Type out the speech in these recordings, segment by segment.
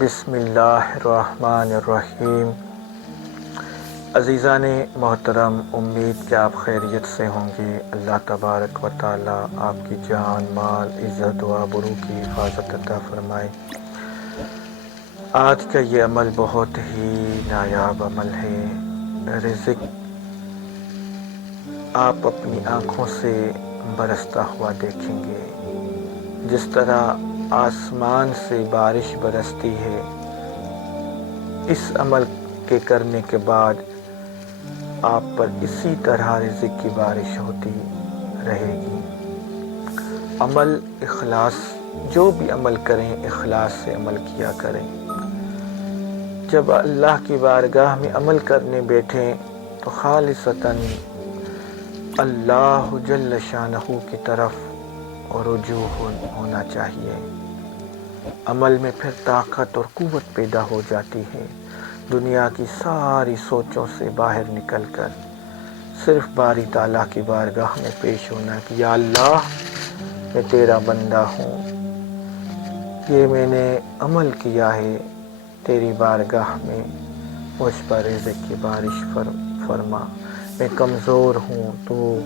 بسم اللہ الرحمن الرحیم۔ عزیزان محترم، امید کہ آپ خیریت سے ہوں گے۔ اللہ تبارک و تعالی آپ کی جان، مال، عزت و آبرو کی حفاظت عطا فرمائے۔ آج کا یہ عمل بہت ہی نایاب عمل ہے۔ رزق آپ اپنی آنکھوں سے برستا ہوا دیکھیں گے، جس طرح آسمان سے بارش برستی ہے۔ اس عمل کے کرنے کے بعد آپ پر اسی طرح رزق کی بارش ہوتی رہے گی۔ عمل اخلاص، جو بھی عمل کریں اخلاص سے عمل کیا کریں۔ جب اللہ کی بارگاہ میں عمل کرنے بیٹھیں تو خالصتاً اللہ جل شانہ کی طرف رجوع ہونا چاہیے۔ عمل میں پھر طاقت اور قوت پیدا ہو جاتی ہے۔ دنیا کی ساری سوچوں سے باہر نکل کر صرف باری تعالیٰ کی بارگاہ میں پیش ہونا کہ یا اللہ، میں تیرا بندہ ہوں، یہ میں نے عمل کیا ہے، تیری بارگاہ میں مجھ پر رزق کی بارش فرما۔ میں کمزور ہوں، تو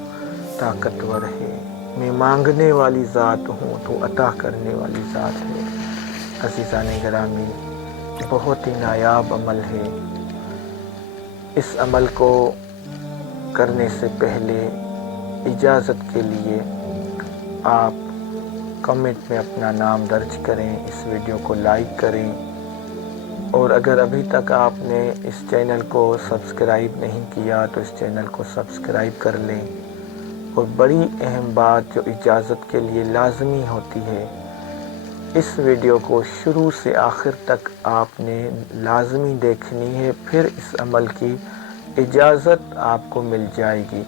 طاقتور ہے۔ میں مانگنے والی ذات ہوں، تو عطا کرنے والی ذات ہے۔ عزیزان گرامی، بہت ہی نایاب عمل ہے۔ اس عمل کو کرنے سے پہلے اجازت کے لیے آپ کمنٹ میں اپنا نام درج کریں، اس ویڈیو کو لائک کریں، اور اگر ابھی تک آپ نے اس چینل کو سبسکرائب نہیں کیا تو اس چینل کو سبسکرائب کر لیں۔ اور بڑی اہم بات جو اجازت کے لیے لازمی ہوتی ہے، اس ویڈیو کو شروع سے آخر تک آپ نے لازمی دیکھنی ہے، پھر اس عمل کی اجازت آپ کو مل جائے گی۔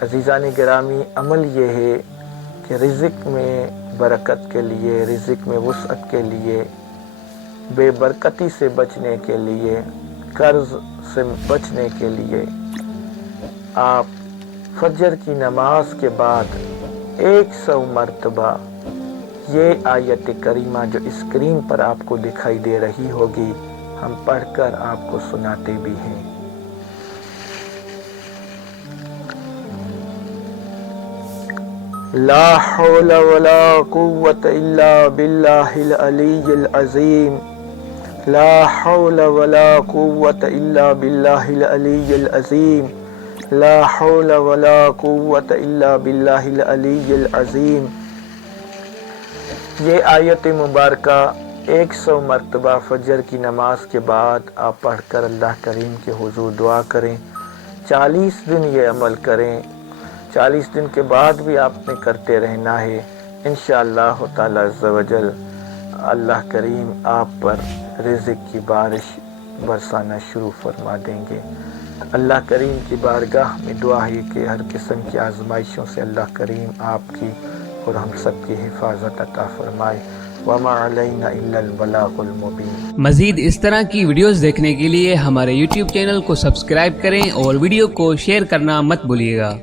عزیزان گرامی، عمل یہ ہے کہ رزق میں برکت کے لیے، رزق میں وسعت کے لیے، بے برکتی سے بچنے کے لیے، قرض سے بچنے کے لیے، آپ فجر کی نماز کے بعد 100 مرتبہ یہ آیت کریمہ جو اسکرین پر آپ کو دکھائی دے رہی ہوگی، ہم پڑھ کر آپ کو سناتے بھی ہیں۔ لا حول ولا قوة الا باللہ العلی العظیم۔ لا حول ولا قوة الا باللہ العلی العظیم۔ لا حول ولا قوة الا باللہ العلی العظیم۔ یہ آیت مبارکہ 100 مرتبہ فجر کی نماز کے بعد آپ پڑھ کر اللہ کریم کے حضور دعا کریں۔ 40 دن یہ عمل کریں۔ 40 دن کے بعد بھی آپ نے کرتے رہنا ہے۔ انشاءاللہ تعالی عز و جل اللہ کریم آپ پر رزق کی بارش برسانا شروع فرما دیں گے۔ اللہ کریم کی بارگاہ میں دعا ہے کہ ہر قسم کی آزمائشوں سے اللہ کریم آپ کی اور ہم سب کی حفاظت عطا فرمائے۔ وما علینا الا البلاغ المبین۔ مزید اس طرح کی ویڈیوز دیکھنے کے لیے ہمارے YouTube چینل کو سبسکرائب کریں اور ویڈیو کو شیئر کرنا مت بھولیے گا۔